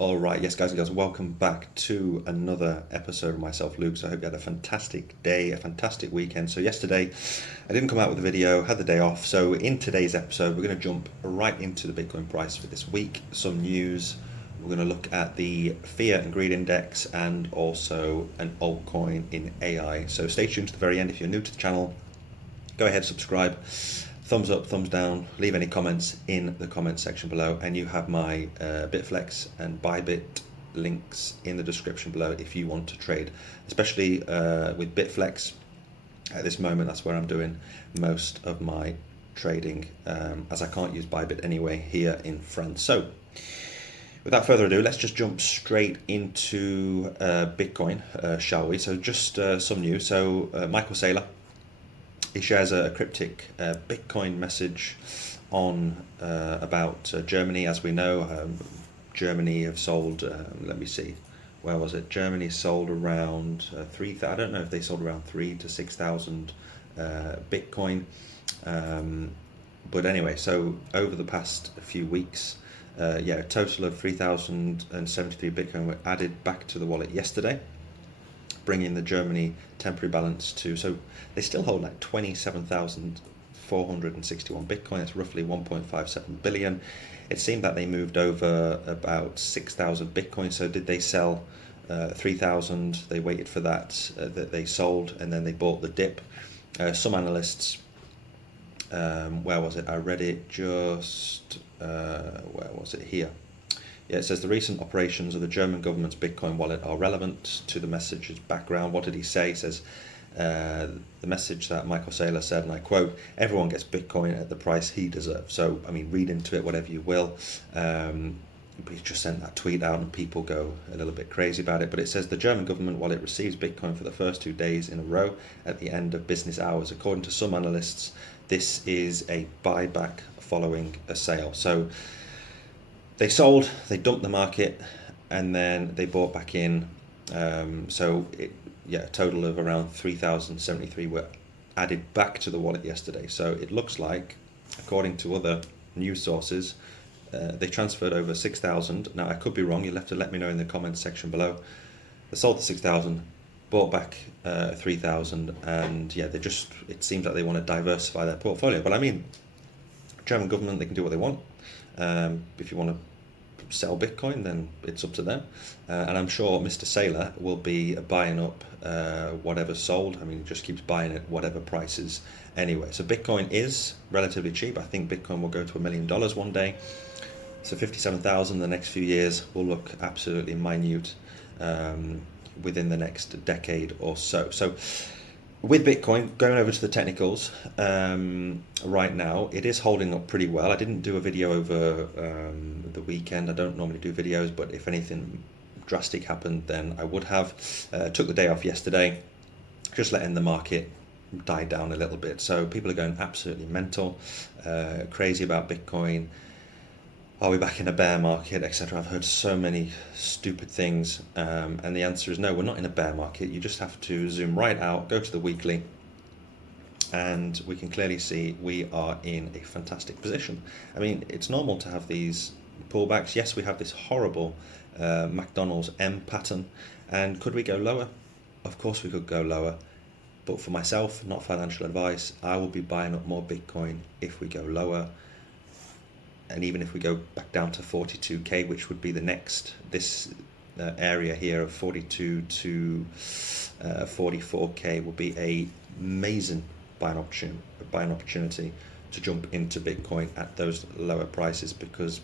All right, yes, guys and girls, welcome back to another episode of myself, Luke. So I hope you had a fantastic day, a fantastic weekend. So yesterday, I didn't come out with a video, had the day off. So in today's episode, we're going to jump right into the Bitcoin price for this week, some news. We're going to look at the Fear and Greed Index and also an altcoin in AI. So stay tuned to the very end. If you're new to the channel, go ahead, subscribe. Thumbs up, thumbs down, leave any comments in the comments section below, and you have my Bitflex and Bybit links in the description below if you want to trade, especially with Bitflex. At this moment, that's where I'm doing most of my trading, as I can't use Bybit anyway here in France. So without further ado, let's just jump straight into Bitcoin, shall we? So just some news. So Michael Saylor, he shares a cryptic Bitcoin message on about Germany. As we know, Germany have sold, let me see, where was it? Germany sold around 3,000, I don't know if they sold around 3,000 to 6,000 Bitcoin. But anyway, so over the past few weeks, a total of 3,073 Bitcoin were added back to the wallet yesterday, bringing the Germany temporary balance to, so they still hold like 27,461 Bitcoin. That's roughly 1.57 billion. It seemed that they moved over about 6,000 Bitcoin. So did they sell 3,000? They waited for that, that they sold, and then they bought the dip. Some analysts, where was it? I read it just, where was it? Here. Yeah, it says the recent operations of the German government's Bitcoin wallet are relevant to the message's background. What did he say? He says, the message that Michael Saylor said, and I quote, "Everyone gets Bitcoin at the price he deserves." So, I mean, read into it whatever you will. He just sent that tweet out and people go a little bit crazy about it. But it says the German government wallet receives Bitcoin for the first 2 days in a row at the end of business hours. According to some analysts, this is a buyback following a sale. So they sold, they dumped the market, and then they bought back in. A total of around 3,073 were added back to the wallet yesterday. So it looks like, according to other news sources, they transferred over 6,000. Now I could be wrong. You'll have to let me know in the comments section below. They sold the 6,000, bought back 3,000, and yeah, it seems like they want to diversify their portfolio. But I mean, German government, they can do what they want. If you want to sell Bitcoin, then it's up to them, and I'm sure Mr. Saylor will be buying up whatever's sold. I mean, he just keeps buying at whatever prices anyway. So Bitcoin is relatively cheap. I think Bitcoin will go to $1 million one day, so 57,000 the next few years will look absolutely minute within the next decade or so. So with Bitcoin, going over to the technicals, right now, it is holding up pretty well. I didn't do a video over the weekend. I don't normally do videos, but if anything drastic happened, then I would have. Took the day off yesterday, just letting the market die down a little bit. So people are going absolutely mental, crazy about Bitcoin. Are we back in a bear market, etc.? I've heard so many stupid things, and the answer is no, we're not in a bear market. You just have to zoom right out, go to the weekly, and we can clearly see we are in a fantastic position. I mean, it's normal to have these pullbacks. Yes, we have this horrible McDonald's M pattern, and could we go lower? Of course we could go lower, but for myself, not financial advice, I will be buying up more Bitcoin if we go lower. And even if we go back down to 42k, which would be the next, this area here of 42 to 44k will be a amazing buying opportunity to jump into Bitcoin at those lower prices, because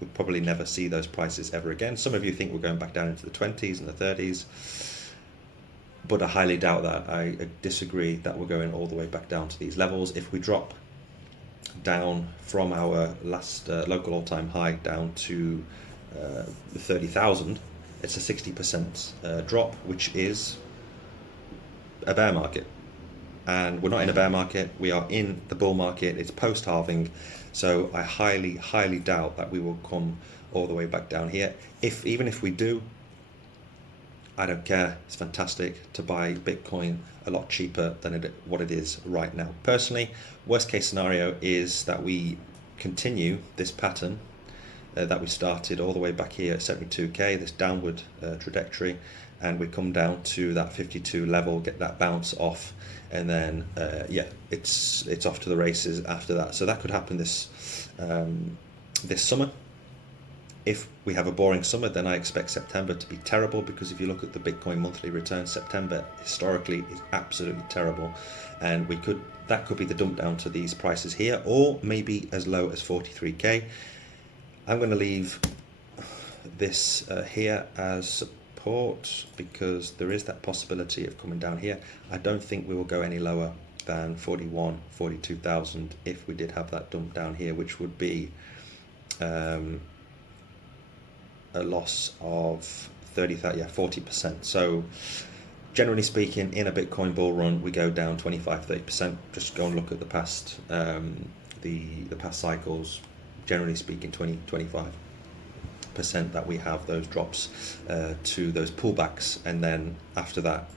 we'll probably never see those prices ever again. Some of you think we're going back down into the 20s and the 30s, but I highly doubt that. I disagree that we're going all the way back down to these levels. If we drop down from our last local all-time high down to 30,000, it's a 60% drop, which is a bear market. And we're not in a bear market, we are in the bull market. It's post-halving, so I highly doubt that we will come all the way back down here. Even if we do, I don't care. It's fantastic to buy Bitcoin a lot cheaper than what it is right now. Personally, worst case scenario is that we continue this pattern that we started all the way back here at 72k, this downward trajectory, and we come down to that 52 level, get that bounce off, and then yeah, it's off to the races after that. So that could happen this this summer. If we have a boring summer, then I expect September to be terrible, because if you look at the Bitcoin monthly return, September historically is absolutely terrible, and that could be the dump down to these prices here, or maybe as low as 43k. I'm going to leave this here as support, because there is that possibility of coming down here. I don't think we will go any lower than 42,000 if we did have that dump down here, which would be a loss of 40%. So generally speaking, in a Bitcoin bull run, we go down 25-30%. Just go and look at the past the past cycles. Generally speaking, 20-25% that we have those drops to those pullbacks, and then after that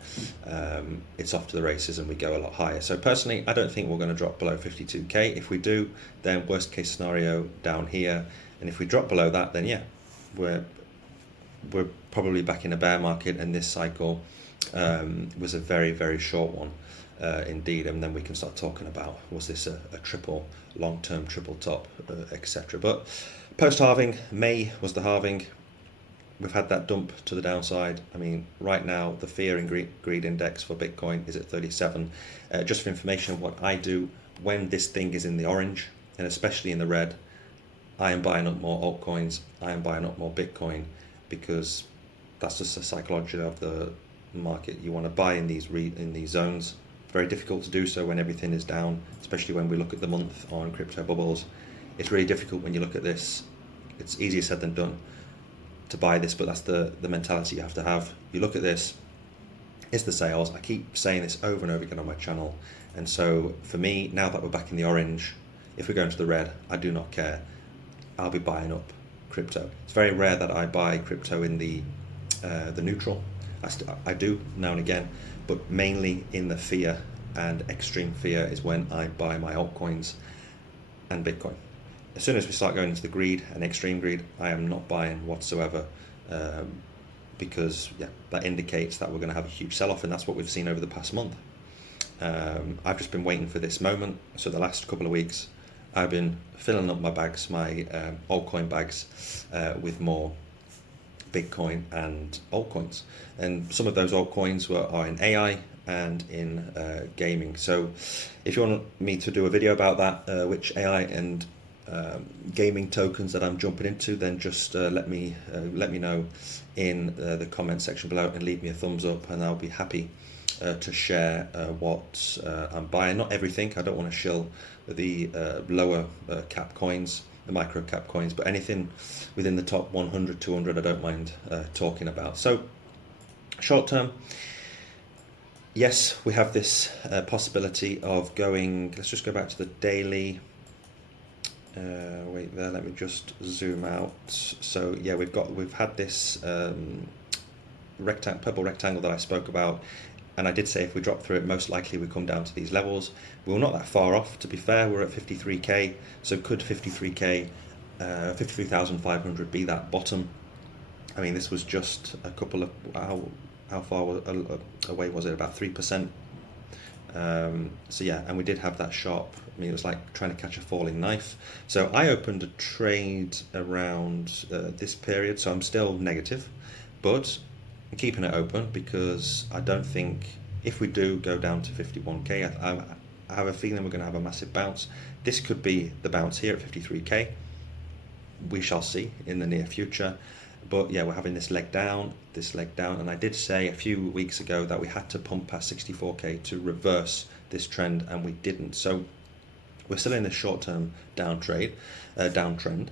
it's off to the races and we go a lot higher. So personally, I don't think we're going to drop below 52k. If we do, then worst case scenario down here, and if we drop below that, then yeah, we're probably back in a bear market, and this cycle was a very, very short one indeed, and then we can start talking about, was this a triple, long-term triple top, etc. But post-halving, May was the halving. We've had that dump to the downside. I mean, right now the fear and greed index for Bitcoin is at 37. Just for information, what I do when this thing is in the orange, and especially in the red, I am buying up more altcoins, I am buying up more Bitcoin, because that's just a psychology of the market. You want to buy in these zones. Very difficult to do so when everything is down, especially when we look at the month on Crypto Bubbles. It's really difficult when you look at this. It's easier said than done to buy this, but that's the mentality you have to have. You look at this, it's the sales. I keep saying this over and over again on my channel, and so for me, now that we're back in the orange, if we go into the red, I do not care. I'll be buying up crypto. It's very rare that I buy crypto in the neutral. I do now and again, but mainly in the fear and extreme fear is when I buy my altcoins and Bitcoin. As soon as we start going into the greed and extreme greed, I am not buying whatsoever, because yeah, that indicates that we're going to have a huge sell-off, and that's what we've seen over the past month. I've just been waiting for this moment. So the last couple of weeks, I've been filling up my bags, my altcoin bags, with more Bitcoin and altcoins. And some of those altcoins are in AI and in gaming. So if you want me to do a video about that, which AI and gaming tokens that I'm jumping into, then just let me know in the comment section below, and leave me a thumbs up, and I'll be happy to share what I'm buying. Not everything. I don't want to shill the lower cap coins, the micro cap coins, but anything within the top 100, 200, I don't mind talking about. So short term, yes, we have this possibility of going. Let's just go back to the daily. Wait there, let me just zoom out. So yeah, we've had this purple rectangle that I spoke about, and I did say if we drop through it, most likely we come down to these levels. We're not that far off, to be fair. We're at 53k, so could 53k, 53,500 be that bottom? I mean, this was just a couple of, how far away was it? About 3%. So yeah, and we did have that sharp, I mean, it was like trying to catch a falling knife. So I opened a trade around this period, so I'm still negative, but I'm keeping it open, because I don't think, if we do go down to 51k, I have a feeling we're going to have a massive bounce. This could be the bounce here at 53k. We shall see in the near future. But yeah, we're having this leg down, and I did say a few weeks ago that we had to pump past 64k to reverse this trend, and we didn't. So we're still in this short-term downtrend.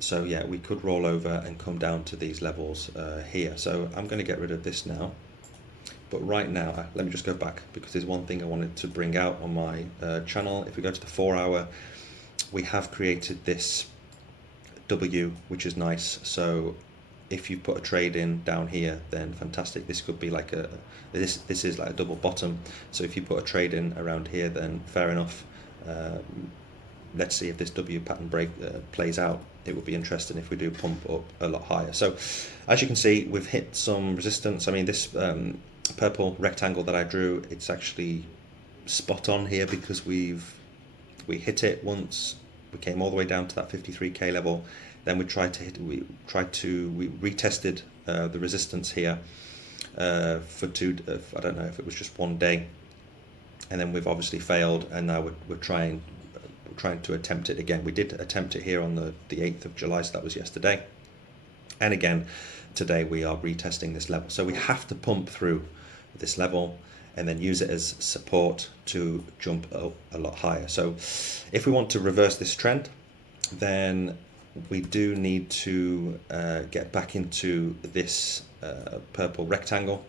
So yeah, we could roll over and come down to these levels here. So I'm going to get rid of this now. But right now, let me just go back, because there's one thing I wanted to bring out on my channel. If we go to the 4 hour, we have created this W, which is nice. So if you put a trade in down here, then fantastic. This could be like this is like a double bottom. So if you put a trade in around here, then fair enough. let's see if this W pattern break plays out. It would be interesting if we do pump up a lot higher. So as you can see, we've hit some resistance. I mean, this purple rectangle that I drew, it's actually spot on here, because we hit it once. We came all the way down to that 53k level. Then we retested the resistance here for I don't know if it was just one day, and then we've obviously failed, and now we're trying to attempt it again. We did attempt it here on the 8th of July, so that was yesterday, and again today we are retesting this level. So we have to pump through this level and then use it as support to jump up a lot higher. So if we want to reverse this trend, then we do need to get back into this purple rectangle,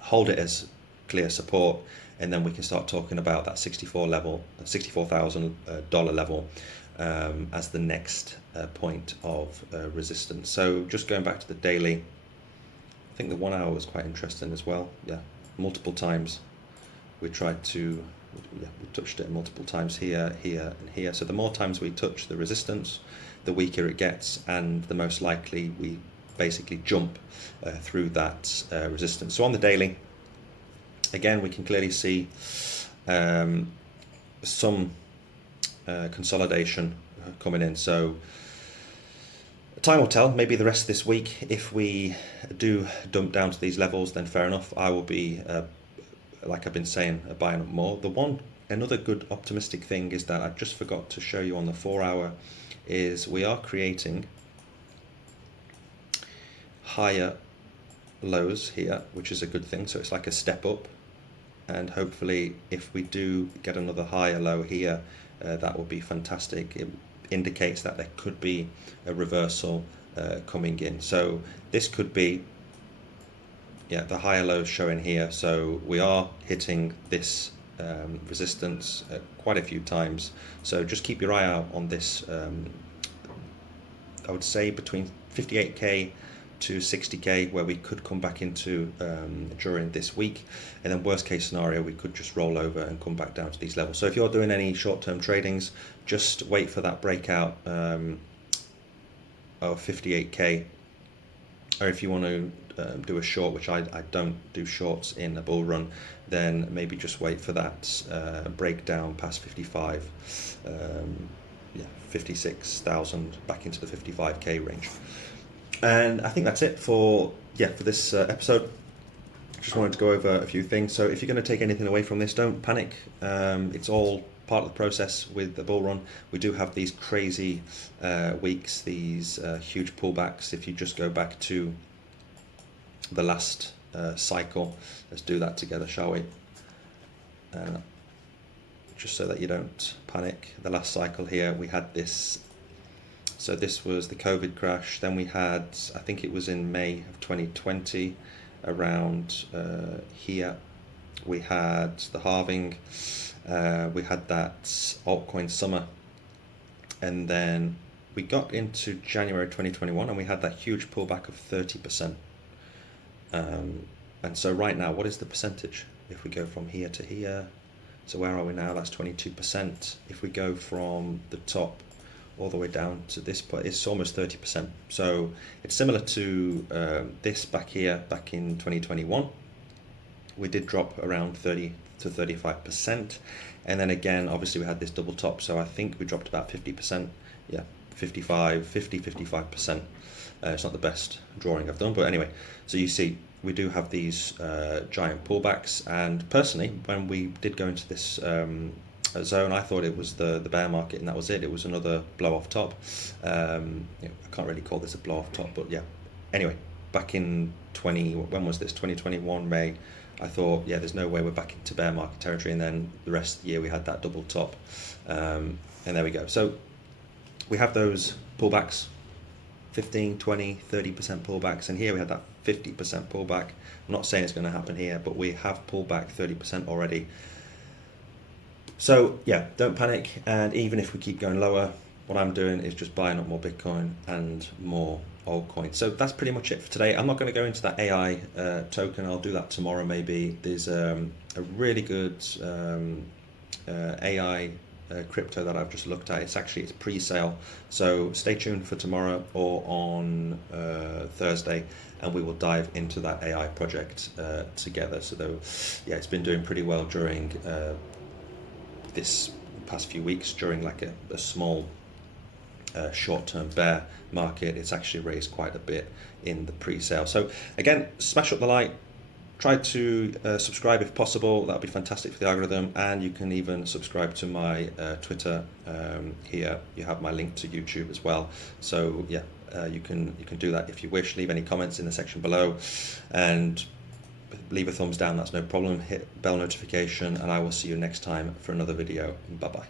hold it as clear support, and then we can start talking about that $64,000 level as the next point of resistance. So just going back to the daily, I think the 1 hour was quite interesting as well. Yeah, multiple times we touched it multiple times here, here, and here. So the more times we touch the resistance, the weaker it gets, and the most likely we basically jump through that resistance. So on the daily, again, we can clearly see some consolidation coming in. So time will tell. Maybe the rest of this week, if we do dump down to these levels, then fair enough. I will be, like I've been saying, buying up more. Another good optimistic thing is that I just forgot to show you on the 4 hour is we are creating higher lows here, which is a good thing. So it's like a step up, and hopefully if we do get another higher low here, that will be fantastic. It indicates that there could be a reversal coming in. So this could be, yeah, the higher lows showing here. So we are hitting this resistance quite a few times. So just keep your eye out on this. I would say between 58k to 60k, where we could come back into during this week, and then worst case scenario we could just roll over and come back down to these levels. So if you're doing any short-term tradings, just wait for that breakout of 58k, or if you want to do a short, which I don't do shorts in a bull run, then maybe just wait for that breakdown past 55, 56,000 back into the 55k range. And I think that's it for this episode. Just wanted to go over a few things. So if you're going to take anything away from this, don't panic. It's all part of the process with the bull run. We do have these crazy weeks, these huge pullbacks. If you just go back to the last cycle, let's do that together, shall we? Just so that you don't panic. The last cycle here, we had this. So this was the COVID crash. Then we had, I think it was in May of 2020, around here, we had the halving. We had that altcoin summer, and then we got into January 2021 and we had that huge pullback of 30%. And so right now, what is the percentage? If we go from here to here, so where are we now? That's 22%. If we go from the top all the way down to this point, it's almost 30%. So it's similar to this back here, back in 2021. We did drop around 30 to 35%. And then again, obviously we had this double top. So I think we dropped about 50%. Yeah, 55%. It's not the best drawing I've done, but anyway, so you see, we do have these giant pullbacks. And personally, when we did go into this zone, I thought it was the bear market, and that was it. It was another blow off top. I can't really call this a blow off top, but yeah. Anyway, back in when was this? 2021 May. I thought, yeah, there's no way we're back into bear market territory, and then the rest of the year we had that double top, and there we go. So we have those pullbacks, 15, 20, 30% pullbacks, and here we had that 50% pullback. I'm not saying it's going to happen here, but we have pulled back 30% already. So yeah, don't panic. And even if we keep going lower, what I'm doing is just buying up more Bitcoin and more altcoins. So that's pretty much it for today. I'm not going to go into that AI token. I'll do that tomorrow maybe. There's a really good AI crypto that I've just looked at. It's pre-sale, so stay tuned for tomorrow or on Thursday, and we will dive into that AI project together. So though, yeah, it's been doing pretty well during this past few weeks during like a small short-term bear market. It's actually raised quite a bit in the pre-sale. So again, smash up the like, try to subscribe if possible. That would be fantastic for the algorithm, and you can even subscribe to my Twitter. Here you have my link to YouTube as well, so yeah, you can do that if you wish. Leave any comments in the section below, and leave a thumbs down, that's no problem. Hit bell notification, and I will see you next time for another video. Bye bye.